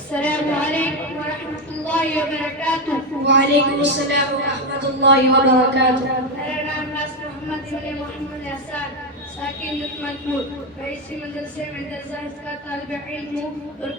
السلام علیکم ورحمۃ اللہ وبرکاتہ۔ وعلیکم السلام ورحمۃ اللہ وبرکاتہ۔ میرا نام ناصر محمد ابن محمد احسان، ساکن لقمان پور، میں اسی مدرسے میں درس کا طالب علم ہوں اور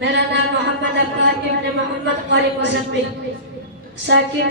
میرا نام محمد ابرار ابن محمد قاری مزمل، ساکن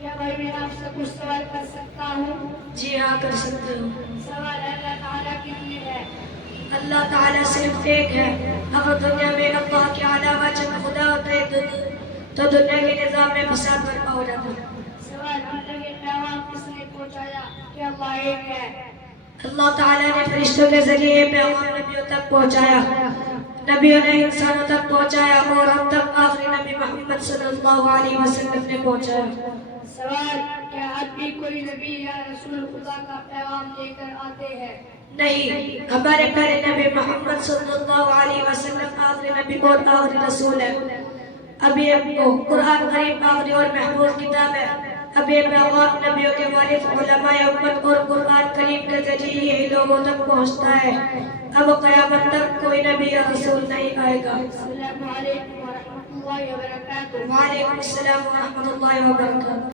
کیا بھائی میں آپ سے کچھ سوال کر سکتا ہوں؟ جی ہاں، کر سکتے ہو۔ سوال: اللہ تعالیٰ کتنے ہے؟ اللہ تعالیٰ صرف ایک ہے۔ اگر دنیا میں اللہ کے علاوہ چند خدا ہوتے تو دنیا کے نظام میں فساد برپا ہو جاتا۔ سوال: اللہ کے پیغام کس نے پہنچایا کہ اللہ ایک ہے؟ اللہ تعالیٰ نے فرشتوں کے ذریعے پیغام نبیوں تک پہنچایا، نبیوں نے انسانوں تک پہنچایا اور ہم تک آخری نبی محمد صلی اللہ علیہ وسلم نے پہنچایا۔ سوال: کیا اب بھی کوئی نبی یا رسول خدا کا پیغام لے کر آتے ہیں؟ نہیں، ہمارے پیارے نبی محمد صلی اللہ علیہ وسلم آخری نبی اور آخری رسول ہے۔ اب یہ قرآن کریم آخری اور محفوظ کتاب ہے۔ اب یہ پیغام نبیوں کے والد، علماء امت اور قرآن کریم کے ذریعے ہی لوگوں تک پہنچتا ہے۔ اب قیامت تک کوئی نبی یا رسول نہیں آئے گا۔ السلام علیکم ورحمۃ اللہ وبرکاتہ۔ وعلیکم السلام ورحمۃ اللہ وبرکاتہ۔